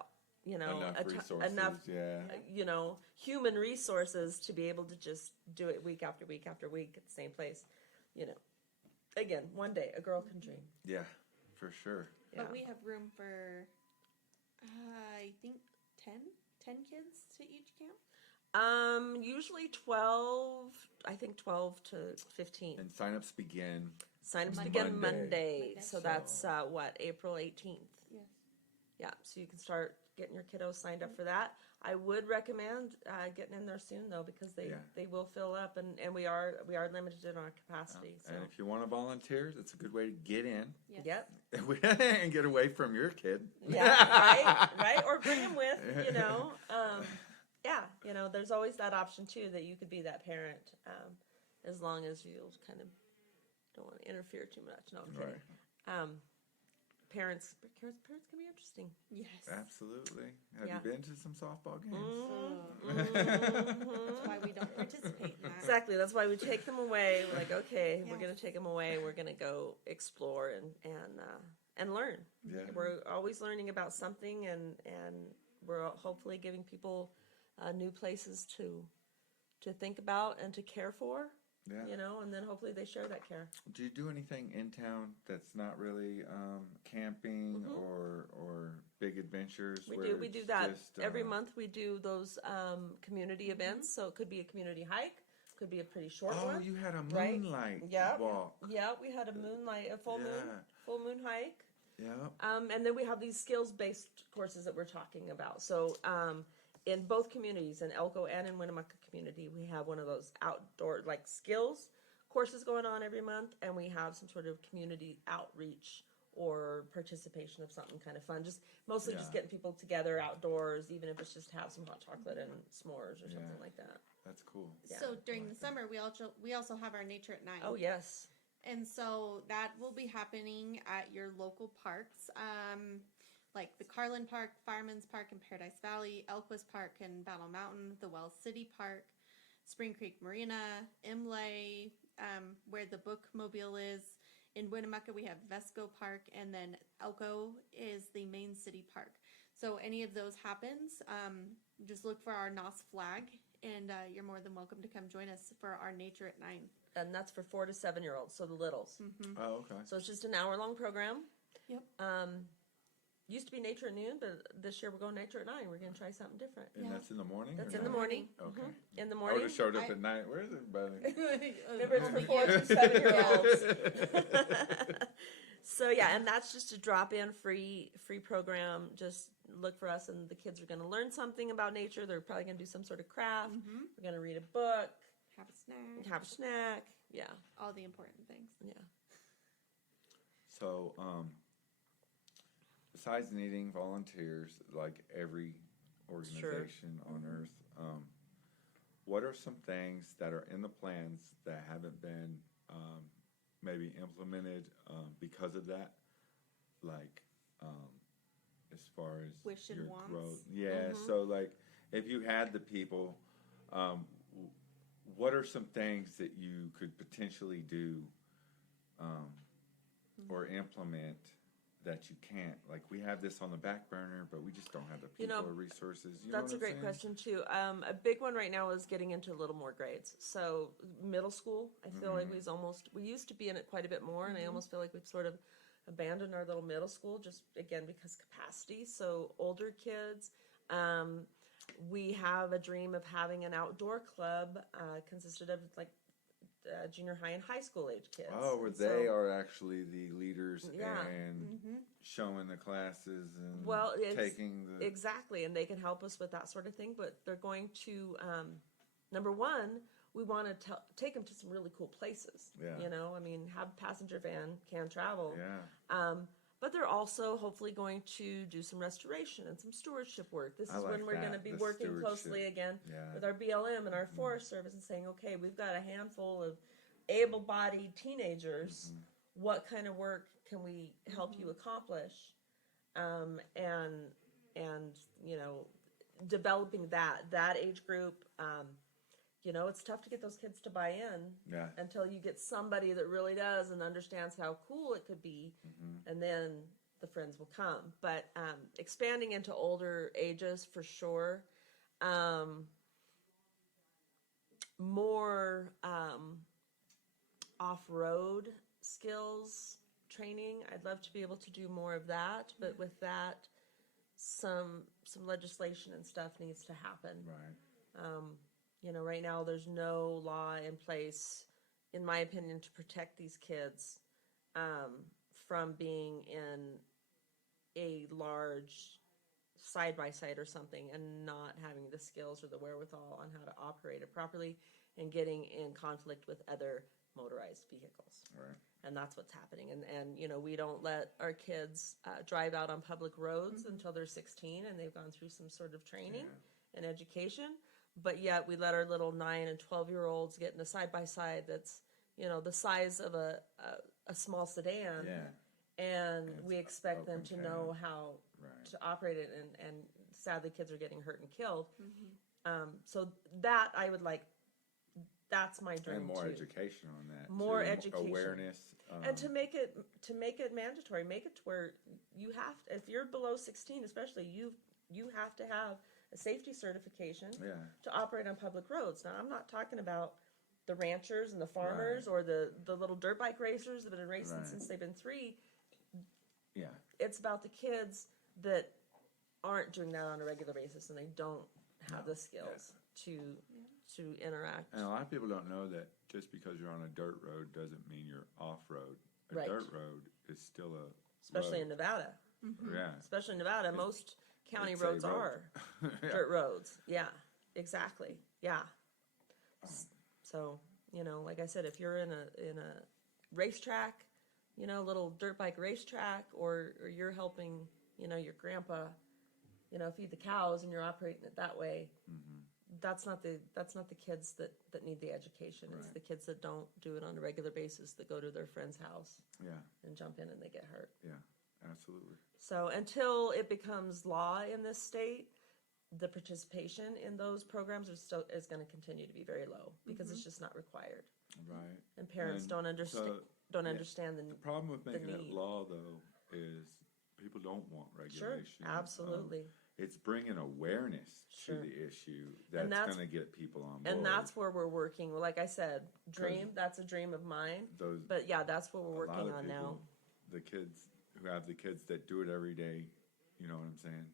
Enough resources. enough, Yeah. human resources to be able to just do it week after week after week at the same place. Again, one day a girl can dream. Yeah, for sure. Yeah. But we have room for, I think, 10 kids to each camp. Usually 12. I think 12 to 15. And signups begin. Sign-ups Monday. begin Monday. Monday, so So- that's April 18th. Yes. Yeah, so you can start getting your kiddos signed up for that. I would recommend getting in there soon though, because they will fill up, and we are limited in our capacity. So And if you want to volunteer, that's a good way to get in Yes. yep, and get away from your kid. yeah, right, or bring them with, there's always that option too, that you could be that parent, as long as you kind of don't want to interfere too much. No, I'm kidding. Right. Parents can be interesting. Yes. Absolutely. Have Yeah. you been to some softball games? That's why we don't participate in that. Exactly. That's why we take them away. We're like, okay, we're Yes. going to take them away. We're going to go explore and learn. Yeah. We're always learning about something, and we're hopefully giving people new places to think about and to care for. Yeah. And then hopefully they share that care. Do you do anything in town that's not really camping or big adventures? We do that every month. We do those community events. So it could be a community hike, could be a pretty short Oh, one. you had a Right. moonlight Yeah. walk. Yeah, we had a full moon hike. Yeah. And then we have these skills-based courses that we're talking about. So in both communities, in Elko and in Winnemucca community, we have one of those outdoor like skills courses going on every month, and we have some sort of community outreach or participation of something kind of fun. Just mostly just getting people together outdoors, even if it's just have some hot chocolate and s'mores or something like that. That's cool. Yeah. So during the summer, we also have our Nature at 9. Oh yes. And so that will be happening at your local parks, like the Carlin Park, Fireman's Park in Paradise Valley, Elquist Park in Battle Mountain, the Wells City Park, Spring Creek Marina, Imlay, where the bookmobile is. In Winnemucca, we have Vesco Park, and then Elko is the main city park. So any of those happens, just look for our N.O.S flag, and you're more than welcome to come join us for our Nature at 9. And that's for 4 to 7-year-olds, so the littles. Mm-hmm. Oh, okay. So it's just an hour-long program. Yep. Used to be Nature at noon, but this year we're going Nature at 9. We're going to try something different. And that's in the morning? That's or in the night? morning. Okay. Mm-hmm. In the I morning. would have showed up at night. Where's everybody? Remember, it's for 4 to 7-year-olds. So yeah, and that's just a drop-in free program. Just look for us, and the kids are going to learn something about nature. They're probably going to do some sort of craft. Mm-hmm. We're going to read a book, Have a snack. have a snack. Yeah, All the important things. yeah. So, besides needing volunteers, like every organization on Earth, what are some things that are in the plans that haven't been maybe implemented because of that? Like, as far as Wish and your wants? growth. Yeah, so like, if you had the people, what are some things that you could potentially do or implement that you can't? Like, we have this on the back burner, but we just don't have the people or resources. You know That's what a great I'm question too. A big one right now is getting into a little more grades. So middle school, I feel like we used to be in it quite a bit more, and I almost feel like we've sort of abandoned our little middle school just again because capacity. So older kids, we have a dream of having an outdoor club consisted of like junior high and high school age kids. Oh, where And they so- are actually the leaders Yeah. and showing the classes and Well, it's- taking the... Exactly, and they can help us with that sort of thing, but they're going to, number one, we want to take them to some really cool places. Yeah. You know, I mean, have a passenger van, can travel. Yeah. But they're also hopefully going to do some restoration and some stewardship work. This I is like when we're going to that, be the working stewardship. closely again Yeah. with our BLM and our Forest Service and saying, okay, we've got a handful of able-bodied teenagers. What kind of work can we help you accomplish? And you know, developing that age group. You know, it's tough to get those kids to buy in Yeah. until you get somebody that really does and understands how cool it could be, and then the friends will come. But expanding into older ages for sure. More off-road skills training. I'd love to be able to do more of that, but with that, some legislation and stuff needs to happen. Right. You know, right now there's no law in place, in my opinion, to protect these kids from being in a large side-by-side or something and not having the skills or the wherewithal on how to operate it properly and getting in conflict with other motorized vehicles. Right. And that's what's happening. And you know, we don't let our kids drive out on public roads until they're 16 and they've gone through some sort of training and education. But yet we let our little 9 and 12-year-olds get in a side-by-side that's, you know, the size of a small sedan. Yeah. And it's we expect them open to cab. know how Right. to operate it. And sadly, kids are getting hurt and killed. So that I would like, that's my dream And more too. education on that. More too. education. Awareness. And to make it mandatory, make it to where you have to, if you're below 16 especially, you have to have a safety certification to operate on public roads. Now, I'm not talking about the ranchers and the farmers or the little dirt bike racers that have been racing since they've been 3. Yeah. It's about the kids that aren't doing that on a regular basis and they don't have the skills to interact. And a lot of people don't know that just because you're on a dirt road doesn't mean you're off-road. A Right. dirt road is still a Especially road. in Nevada. Yeah. Especially in Nevada, most county It's a roads road. are Yeah. dirt roads. Yeah, exactly. Yeah. So, like I said, if you're in a racetrack, little dirt bike racetrack, or you're helping, your grandpa, feed the cows and you're operating it that way, that's not the kids that need the education. It's Right. the kids that don't do it on a regular basis, that go to their friend's house Yeah, and jump in and they get hurt. yeah, absolutely. So until it becomes law in this state, the participation in those programs is going to continue to be very low because it's just not required, Right. and parents And don't understand so, understand The problem with making it need. law, though, is people don't want Sure, regulation. absolutely. It's bringing awareness Sure. to the issue And that's that's- going to get people on board. And that's where we're working. Like I said, that's a dream of mine. Those But yeah, that's what we're a lot working of on people, now. the kids who have the kids that do it every day, you know what I'm saying?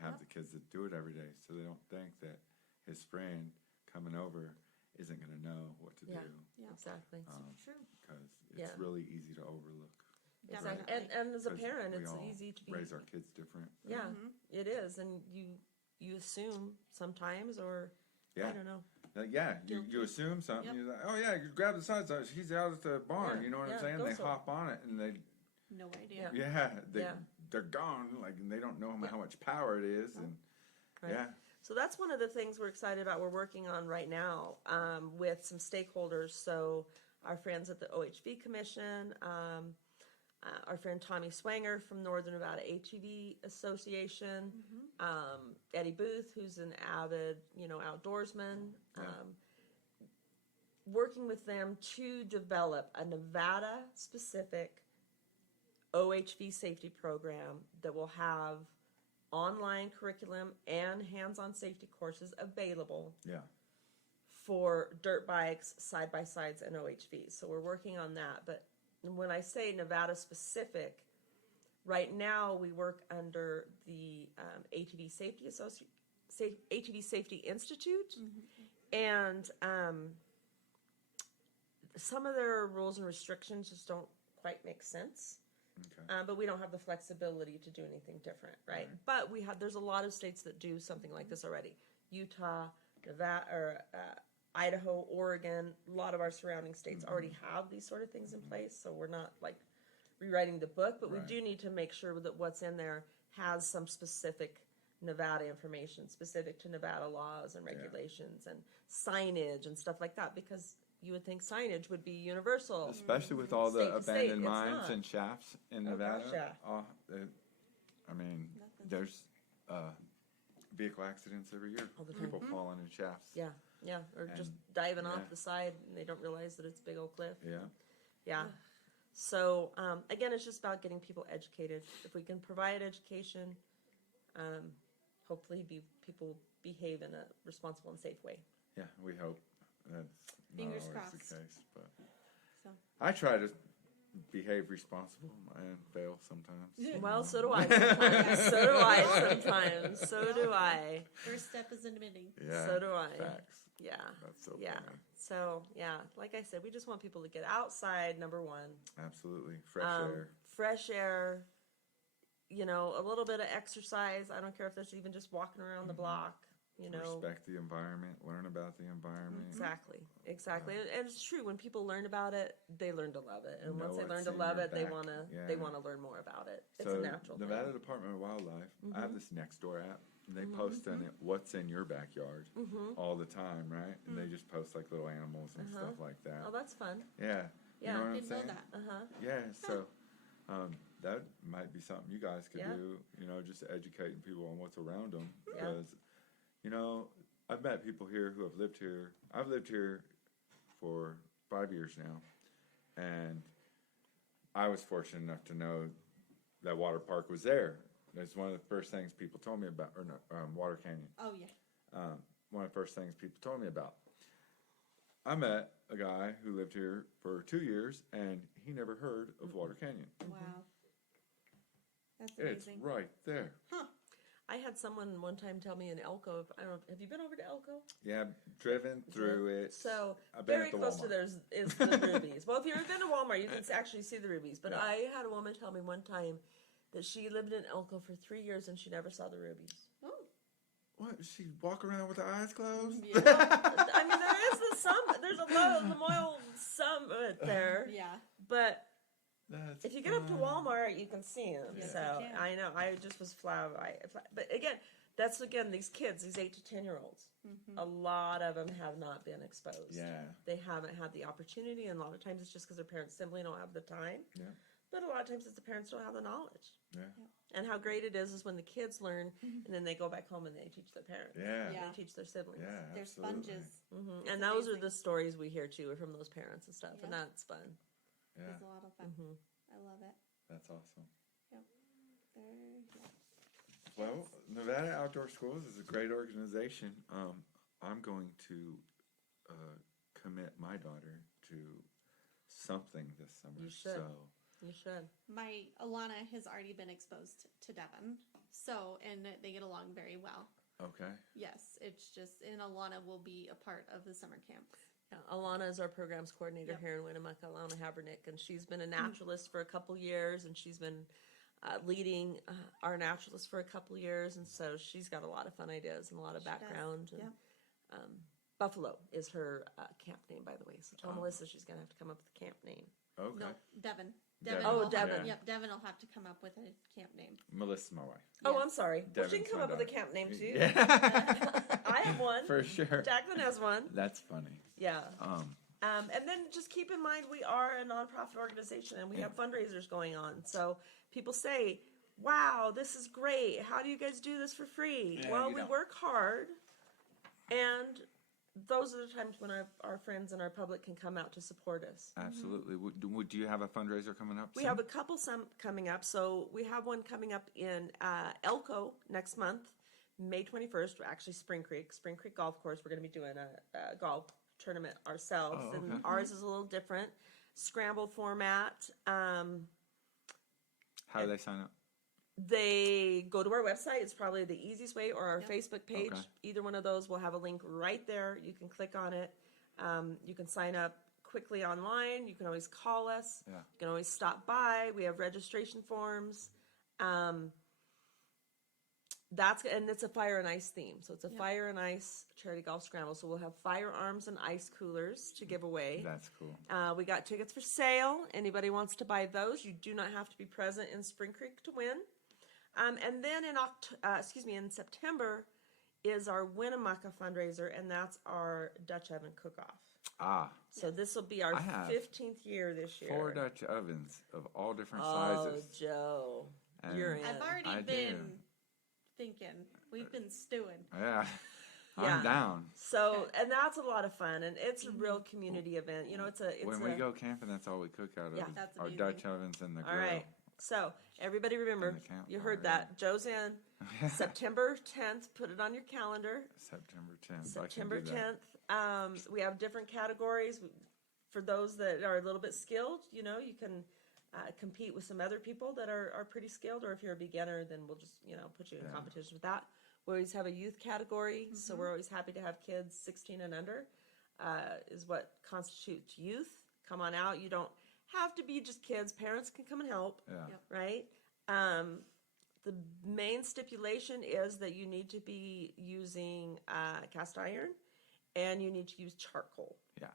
Have the kids that do it every day, so they don't think that his friend coming over isn't going to know what to Yeah. do, Yeah. Exactly. True. because it's Yeah. really easy to overlook. Exactly. Definitely. And as a 'Cause parent, we it's all easy to be. raise our kids different. Yeah, it is, and you assume sometimes, or I Yeah. don't know. Yeah, you assume something. Yep. You're like, oh yeah, you grab the sides. He's out at the barn. Yeah, You know what yeah, I'm saying? go They so. hop on it and they, No idea. Yeah. they're gone. Like, and they don't know Yeah. how much power it is. And Right. yeah, So that's one of the things we're excited about. We're working on right now with some stakeholders. So our friends at the OHV Commission, our friend Tommy Swanger from Northern Nevada ATV Association, Eddie Booth, who's an avid, outdoorsman, working with them to develop a Nevada-specific OHV safety program that will have online curriculum and hands-on safety courses available yeah, for dirt bikes, side-by-sides, and OHVs. So we're working on that. But when I say Nevada-specific, right now we work under the ATV Safety Institute, and some of their rules and restrictions just don't quite make sense. okay, But we don't have the flexibility to do anything different, right? But there's a lot of states that do something like this already. Utah, Nevada, or Idaho, Oregon, a lot of our surrounding states already have these sort of things in place. So we're not like rewriting the book, but we Right. do need to make sure that what's in there has some specific Nevada information, specific to Nevada laws and regulations and signage and stuff like that, because you would think signage would be universal. especially with all the State to state, abandoned it's mines not. and shafts in Oh, Nevada. gosh, yeah. I mean, Nothing. there's vehicle accidents every year. All the time. People falling in shafts. Yeah, yeah, or just And- diving yeah. off the side and they don't realize that it's a big old cliff. Yeah. Yeah. So again, it's just about getting people educated. If we can provide education, hopefully people behave in a responsible and safe way. Yeah, we hope. That's Fingers not always crossed. the case, but So I try to behave responsible and fail sometimes. Well, so do I sometimes. So do I sometimes. So do I. first step is admitting. Yeah. So do I. Facts. Yeah. That's so Yeah. funny. So yeah, like I said, we just want people to get outside. Number one. Absolutely. Fresh air. Fresh air, a little bit of exercise. I don't care if that's even just walking around the block, Respect the environment. Learn about the environment. Exactly. And it's true. When people learn about it, they learn to love it. And Know once they learn what's to in love your it, they back. wanna Yeah. learn more about it. It's So a natural Nevada thing. Department of Wildlife, I have this next door app, and they post on it what's in your backyard all the time, right? And they just post like little animals and stuff like that. Oh, that's fun. Yeah. Yeah. You know what I'm Didn't know saying? that. Uh-huh. Yeah. So that might be something you guys could Yeah. do. Just educating people on what's around them, Yeah. because I've met people here who have lived here. I've lived here for 5 years now, and I was fortunate enough to know that water park was there. That's one of the first things people told me about, or no, Water Canyon. Oh yeah. One of the first things people told me about. I met a guy who lived here for 2 years, and he never heard of Water Canyon. Wow. That's It's amazing. right there. I had someone one time tell me in Elko, I don't know, have you been over to Elko? Yeah, driven through it. So I've been very at the close to Walmart. there is the rubies. Well, if you've been to Walmart, you can actually see the rubies. But Yeah. I had a woman tell me one time that she lived in Elko for 3 years and she never saw the rubies. Oh. What? She walk around with her eyes closed? Yeah. I mean, there's a lot of Lamoille summit there. Yeah. But That's if you get up to Walmart, you can see them. Yes, So you can. I know. I just was but again, that's these kids, these 8 to 10-year-olds. Mm-hmm. A lot of them have not been exposed. Yeah. They haven't had the opportunity, and a lot of times it's just because their parents simply don't have the time. Yeah. But a lot of times it's the parents don't have the knowledge. Yeah. And how great it is when the kids learn, and then they go back home and they teach their parents. Yeah. Yeah. They teach their siblings. Yeah. They're absolutely. sponges. And It's those are amazing. the stories we hear too from those parents and stuff, and Yeah. that's fun. Yeah. It's a lot of fun. Mm-hmm. I love it. That's awesome. Yeah. Well, Nevada Outdoor Schools is a great organization. I'm going to commit my daughter to something this summer. You should. So, You should. My Alana has already been exposed to Devon, and they get along very well. okay. Yes, it's just, and Alana will be a part of the summer camp. Yeah, Alana is our programs coordinator Yep. here in Winnemucca, Alana Habernick, and she's been a naturalist for a couple years, and she's been leading our naturalist for a couple years, and so she's got a lot of fun ideas and a lot of She does. background. And, Yep. Buffalo is her camp name, by the way. So tell Melissa she's going to have to come up with a camp name. Okay. No, Devon. Devon. Oh, will have- Devon. Yep, Devon will have to come up with a camp name. Melissa, my wife. Oh, Yes. I'm sorry. Well, she Devon's can come my up with a daughter. camp name too. Yeah. I have one. For sure. Jacklyn has one. That's funny. Yeah. Um, And then just keep in mind we are a nonprofit organization and we have fundraisers going on. So people say, wow, this is great. How do you guys do this for free? Yeah, well, you we don't. work hard, and those are the times when our friends and our public can come out to support us. absolutely. Do you have a fundraiser coming up? We soon? have a couple some coming up. So we have one coming up in Elko next month, May 21st, actually Spring Creek Golf Course. We're going to be doing a golf tournament ourselves, Oh, and okay. ours is a little different. Scramble format. How do they sign up? They go to our website. It's probably the easiest way, or our Yep. Facebook page. Okay. Either one of those will have a link right there. You can click on it. You can sign up quickly online. You can always call us. Yeah. You can always stop by. We have registration forms. And it's a fire and ice theme. So it's a Yep. fire and ice charity golf scramble. So we'll have firearms and ice coolers to give away. That's cool. We got tickets for sale. Anybody wants to buy those, you do not have to be present in Spring Creek to win. And then in September is our Winnemucca Fundraiser, and that's our Dutch oven cook-off. Ah, So this will be our I have 15th year this year. 4 Dutch ovens of all different Oh, sizes. Joe, And you're in. I've already I been thinking. We've been stewing. Yeah. Yeah. I'm down. So, and that's a lot of fun, and it's a real community event. You know, it's When we go camping, that's all we cook out of Yeah. is That's our amazing. Dutch ovens and the All grill. right. So everybody remember, And the campfire, you heard yeah. that. Joe's in September 10th. Put it on your calendar. September 10th. September I can do that. 10th. We have different categories. For those that are a little bit skilled, you know, you can compete with some other people that are pretty skilled, or if you're a beginner, then we'll just, you know, put you in Yeah. competition with that. We always have a youth category, so we're always happy to have kids 16 and under, is what constitutes youth. Come on out. You don't have to be just kids. Parents can come and help, Yeah. Yep. right? The main stipulation is that you need to be using cast iron, and you need to use charcoal. Yeah.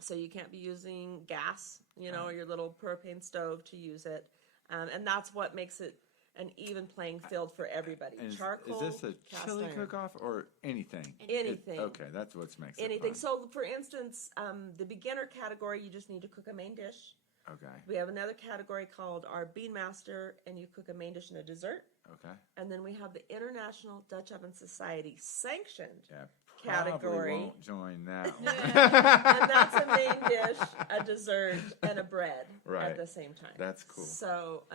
So you can't be using gas, you know, or your little propane stove to use it. And that's what makes it an even playing field for everybody. And Charcoal, is this a cast chili iron. cook-off or anything? Anything. Okay, that's what makes it Anything. fun. So, for instance, the beginner category, you just need to cook a main dish. Okay. We have another category called our Bean Master, and you cook a main dish and a dessert. Okay. And then we have the International Dutch Oven Society sanctioned Yeah. category. Probably won't join that one. And that's a main dish, a dessert, and a bread Right. at the same time. That's cool. So,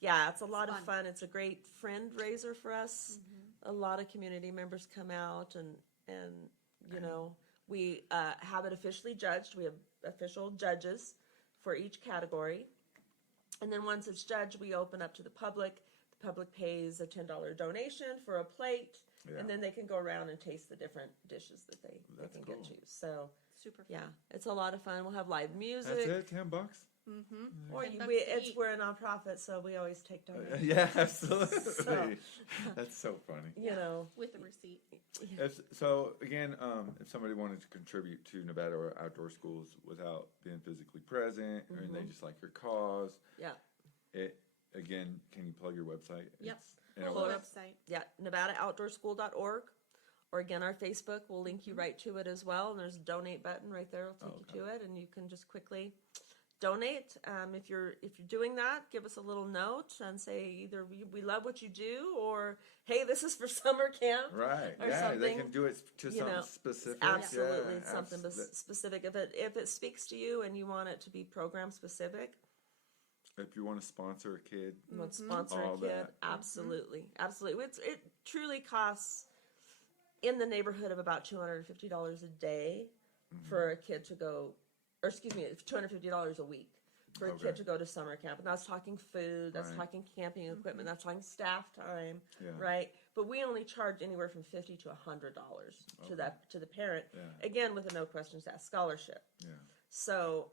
yeah, it's a lot of fun. fun. It's a great friend raiser for us. A lot of community members come out, and you know, we have it officially judged. We have official judges for each category, and then once it's judged, we open up to the public. The public pays a $10 donation for a plate, Yeah. and then they can go around and taste the different dishes that they That's can cool. get to. So, Super fun. yeah, it's a lot of fun. We'll have live music. That's it. $10. Mm-hmm. Or we're a nonprofit, so we always take donations. Yeah, absolutely. So- That's so funny. You know, with a receipt. So again, if somebody wanted to contribute to Nevada or outdoor schools without being physically present, or they just like your cause, yeah. Again, can you plug your website? Yep. And Full website. Yeah, NevadaOutdoorSchool.org. Or again, our Facebook will link you right to it as well. And there's a donate button right there. It'll take you to it, and you can just quickly donate. If you're doing that, give us a little note and say either we love what you do, or hey, this is for summer camp. Right. Or Yeah, something, they can do it to you something know, specific. Absolutely, Yeah, something specific. If it speaks to you and you want it to be program specific. If you want to sponsor a kid, You want to sponsor All a kid? that. Absolutely, absolutely. It truly costs in the neighborhood of about $250 a day for a kid to go, or excuse me, $250 a week for a kid to go to summer camp. And that's talking food, that's talking camping equipment, that's talking staff time, right? But we only charge anywhere from $50 to $100 to the parent. Yeah. Again, with a no questions asked scholarship. Yeah. So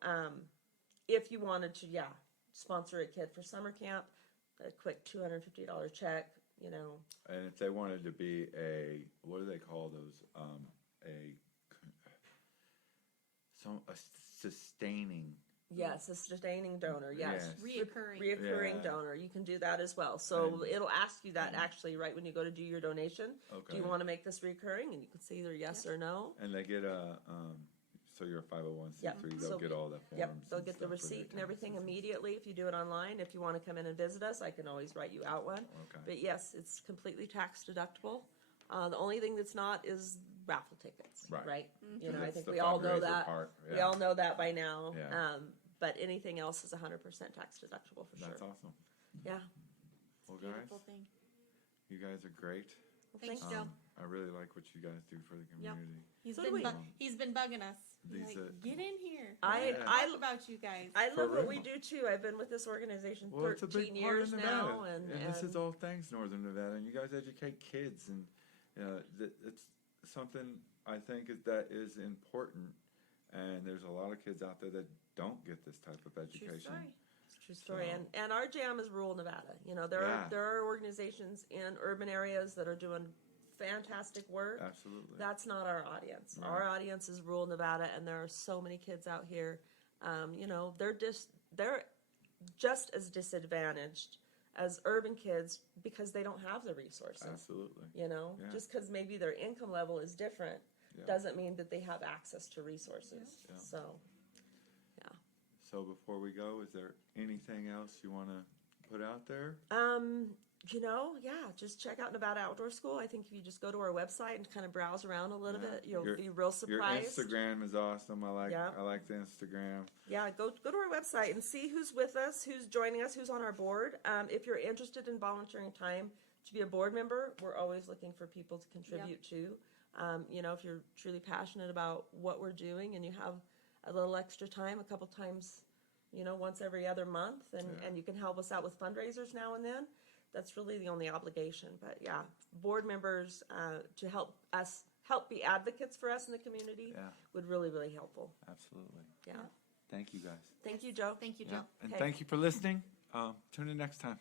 if you wanted to, sponsor a kid for summer camp, a quick $250 check, you know. And if they wanted to be what do they call those? A sustaining. Yes, a sustaining donor. Yes, reoccurring donor. You can do that as well. So it'll ask you that actually right when you go to do your donation. Okay. Do you want to make this recurring? And you can say either yes or no. And they get so you're a 501c3. They'll get all the forms. Yep, they'll and get the stuff for their receipt and everything taxes. immediately if you do it online. If you want to come in and visit us, I can always write you out one. Okay. But yes, it's completely tax deductible. The only thing that's not is raffle tickets, right? You know, I That's think the we all know fundraiser that. part, We yeah. all know that by now. Yeah. But anything else is 100% tax deductible for That's sure. awesome. Yeah. Well, guys, Beautiful thing. you guys are great. Thanks, Joe. I really like what you guys do for the community. He's So do been we. He's been bugging us. He's These, like, get in here. I Talk about you guys. I For love what we real. do too. I've been with this organization Well, it's a 13 big part years of Nevada, now, and this is all thanks Northern Nevada, and you guys educate kids, and it's something I think that is important. And there's a lot of kids out there that don't get this type of education. True story. It's a true story. So- And our jam is rural Nevada. You know, there are organizations in urban areas that are doing fantastic work. Absolutely. That's not our audience. Right. Our audience is rural Nevada, and there are so many kids out here. You know, they're just as disadvantaged as urban kids because they don't have the resources. Absolutely. You know, Yeah. just because maybe their income level is different doesn't mean that they have access to resources. Yeah. So, So before we go, is there anything else you want to put out there? you know, just check out Nevada Outdoor School. I think if you just go to our website and kind of browse around a little bit, you'll be real surprised. Your Instagram is awesome. I like the Instagram. Yeah, go to our website and see who's with us, who's joining us, who's on our board. If you're interested in volunteering time to be a board member, we're always looking for people to contribute to. You know, if you're truly passionate about what we're doing and you have a little extra time, a couple times, you know, once every other month, and you can help us out with fundraisers now and then, that's really the only obligation. But board members to help be advocates for us in the community would really, really helpful. Absolutely. Yeah. Thank you guys. Thank you, Joe. Thank you, Joe. And Okay. thank you for listening. Tune in next time.